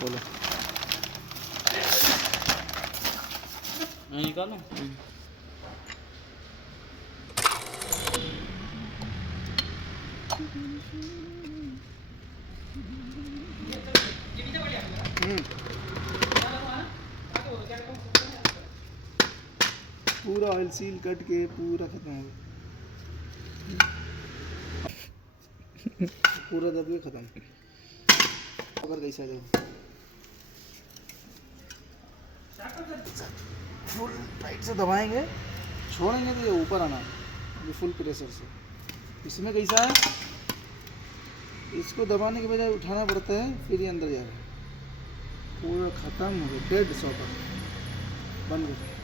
खोलो, निकालो। पूरा ऑयल सील कट के पूरा खत्म हो गया, पूरा दब के खत्म। अगर कैसा देखो फुल टाइट से दबाएंगे, छोड़ेंगे तो ये ऊपर आना है, ये फुल प्रेशर से। इसमें कैसा है, इसको दबाने के बजाय उठाना पड़ता है, फिर ये अंदर जाएगा। पूरा ख़त्म हो गया, डेड सॉपर बन गया।